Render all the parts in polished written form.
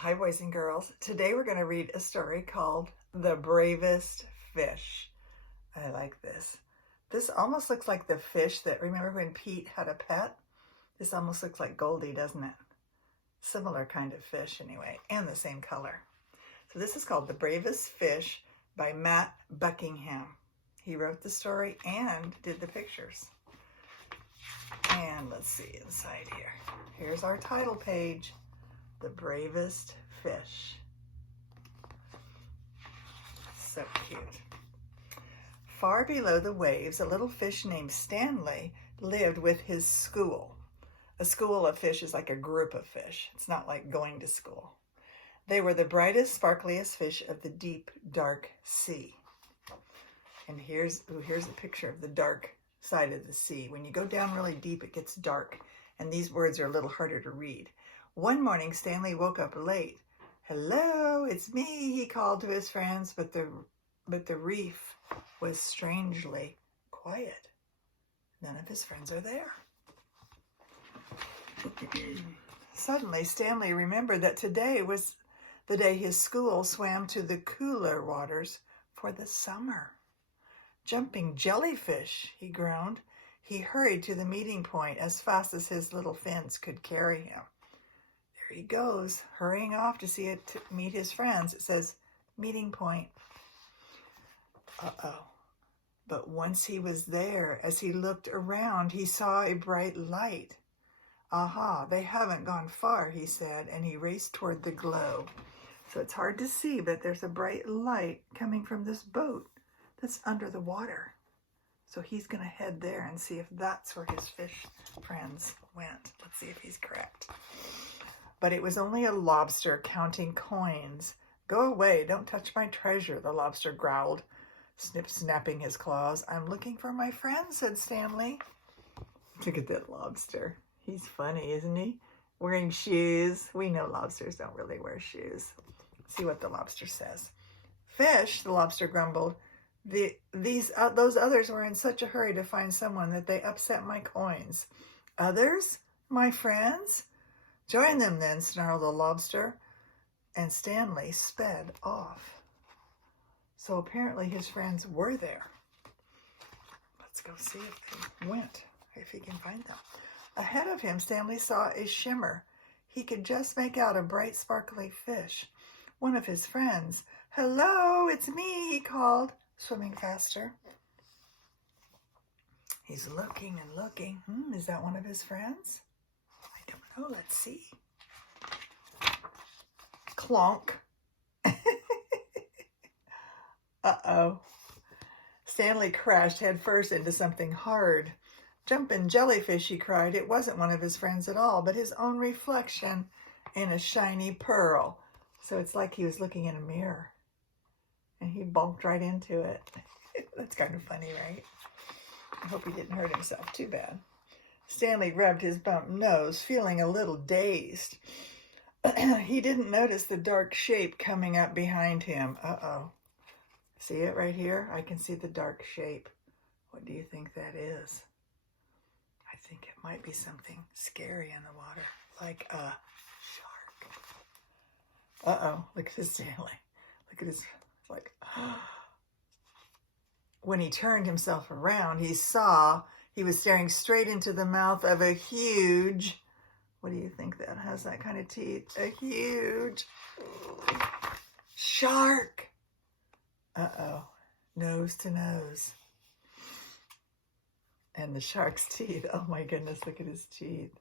Hi, boys and girls. Today we're going to read a story called The Bravest Fish. I like this. This almost looks like the fish that, remember when Pete had a pet? This almost looks like Goldie, doesn't it? Similar kind of fish anyway, and the same color. So this is called The Bravest Fish by Matt Buckingham. He wrote the story and did the pictures. And let's see inside here. Here's our title page. The Bravest Fish. So cute. Far below the waves, a little fish named Stanley lived with his school. A school of fish is like a group of fish. It's not like going to school. They were the brightest, sparkliest fish of the deep, dark sea. And here's a picture of the dark side of the sea. When you go down really deep, it gets dark, and these words are a little harder to read. One morning, Stanley woke up late. "Hello, it's me," he called to his friends, but the reef was strangely quiet. None of his friends are there. Suddenly, Stanley remembered that today was the day his school swam to the cooler waters for the summer. "Jumping jellyfish," he groaned. He hurried to the meeting point as fast as his little fins could carry him. There he goes, hurrying off to meet his friends. It says, meeting point. Uh-oh. But once he was there, as he looked around, he saw a bright light. "Aha, they haven't gone far," he said, and he raced toward the glow. So it's hard to see, but there's a bright light coming from this boat that's under the water. So he's going to head there and see if that's where his fish friends went. Let's see if he's correct. But it was only a lobster counting coins. "Go away, don't touch my treasure," the lobster growled, snapping his claws. "I'm looking for my friend," said Stanley. Look at that lobster. He's funny, isn't he? Wearing shoes. We know lobsters don't really wear shoes. Let's see what the lobster says. "Fish," the lobster grumbled. Those others were in such a hurry to find someone that they upset my coins." "Others? My friends?" "Join them then," snarled the lobster, and Stanley sped off. So apparently his friends were there. Let's go see if he can find them. Ahead of him, Stanley saw a shimmer. He could just make out a bright, sparkly fish. One of his friends. "Hello, it's me," he called, swimming faster. He's looking and looking. Is that one of his friends? I don't know. Let's see. Clonk. Uh-oh. Stanley crashed headfirst into something hard. "Jumping jellyfish," he cried. It wasn't one of his friends at all, but his own reflection in a shiny pearl. So it's like he was looking in a mirror. And he bumped right into it. That's kind of funny, right? I hope he didn't hurt himself too bad. Stanley rubbed his bumped nose, feeling a little dazed. He didn't notice the dark shape coming up behind him. Uh-oh. See it right here? I can see the dark shape. What do you think that is? I think it might be something scary in the water, like a shark. Uh-oh. Look at his Stanley. Look at his, like, When he turned himself around, he saw he was staring straight into the mouth of a huge, what do you think that has that kind of teeth? A huge shark. Uh-oh. Nose to nose. And the shark's teeth. Oh my goodness, look at his teeth.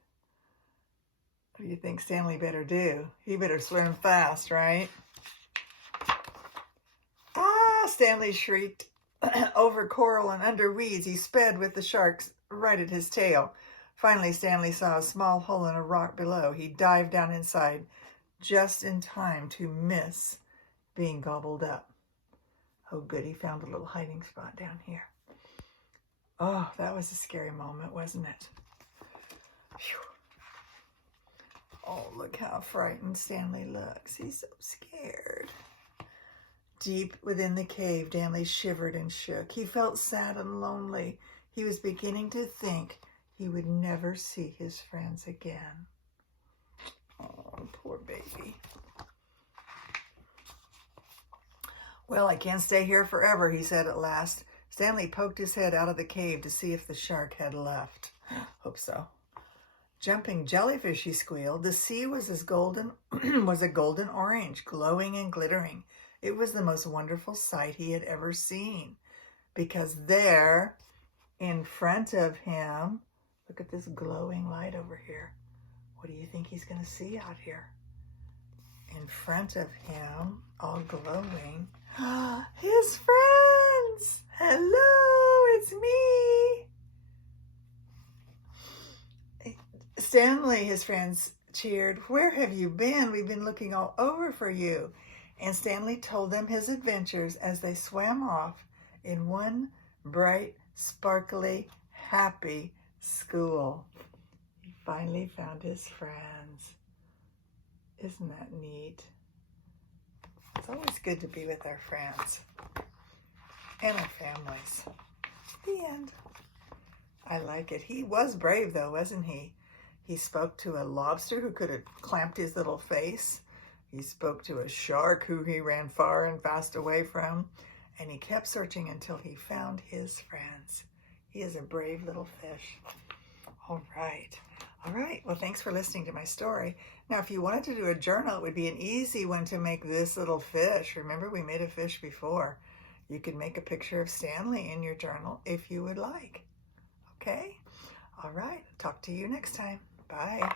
What do you think Stanley better do? He better swim fast, right? "Ah!" Stanley shrieked. Over coral and under weeds, he sped with the sharks right at his tail. Finally, Stanley saw a small hole in a rock below. He dived down inside just in time to miss being gobbled up. Oh, good, he found a little hiding spot down here. Oh, that was a scary moment, wasn't it? Whew. Oh, look how frightened Stanley looks. He's so scared. Deep within the cave, Stanley shivered and shook. He felt sad and lonely. He was beginning to think he would never see his friends again. Oh, poor baby. Well, I can't stay here forever, he said at last. Stanley poked his head out of the cave to see if the shark had left. Hope so. Jumping jellyfish, he squealed. The sea was as golden, was a golden orange, glowing and glittering. It was the most wonderful sight he had ever seen, because there, in front of him, look at this glowing light over here. What do you think he's going to see out here? In front of him, all glowing, his friends! Hello, it's me! Stanley, his friends cheered. Where have you been? We've been looking all over for you. And Stanley told them his adventures as they swam off in one bright, sparkly, happy school. He finally found his friends. Isn't that neat? It's always good to be with our friends and our families. The end. I like it. He was brave, though, wasn't he? He spoke to a lobster who could have clamped his little face. He spoke to a shark who he ran far and fast away from. And he kept searching until he found his friends. He is a brave little fish. All right. All right. Well, thanks for listening to my story. Now, if you wanted to do a journal, it would be an easy one to make this little fish. Remember, we made a fish before. You could make a picture of Stanley in your journal if you would like. Okay? All right. Talk to you next time. Bye.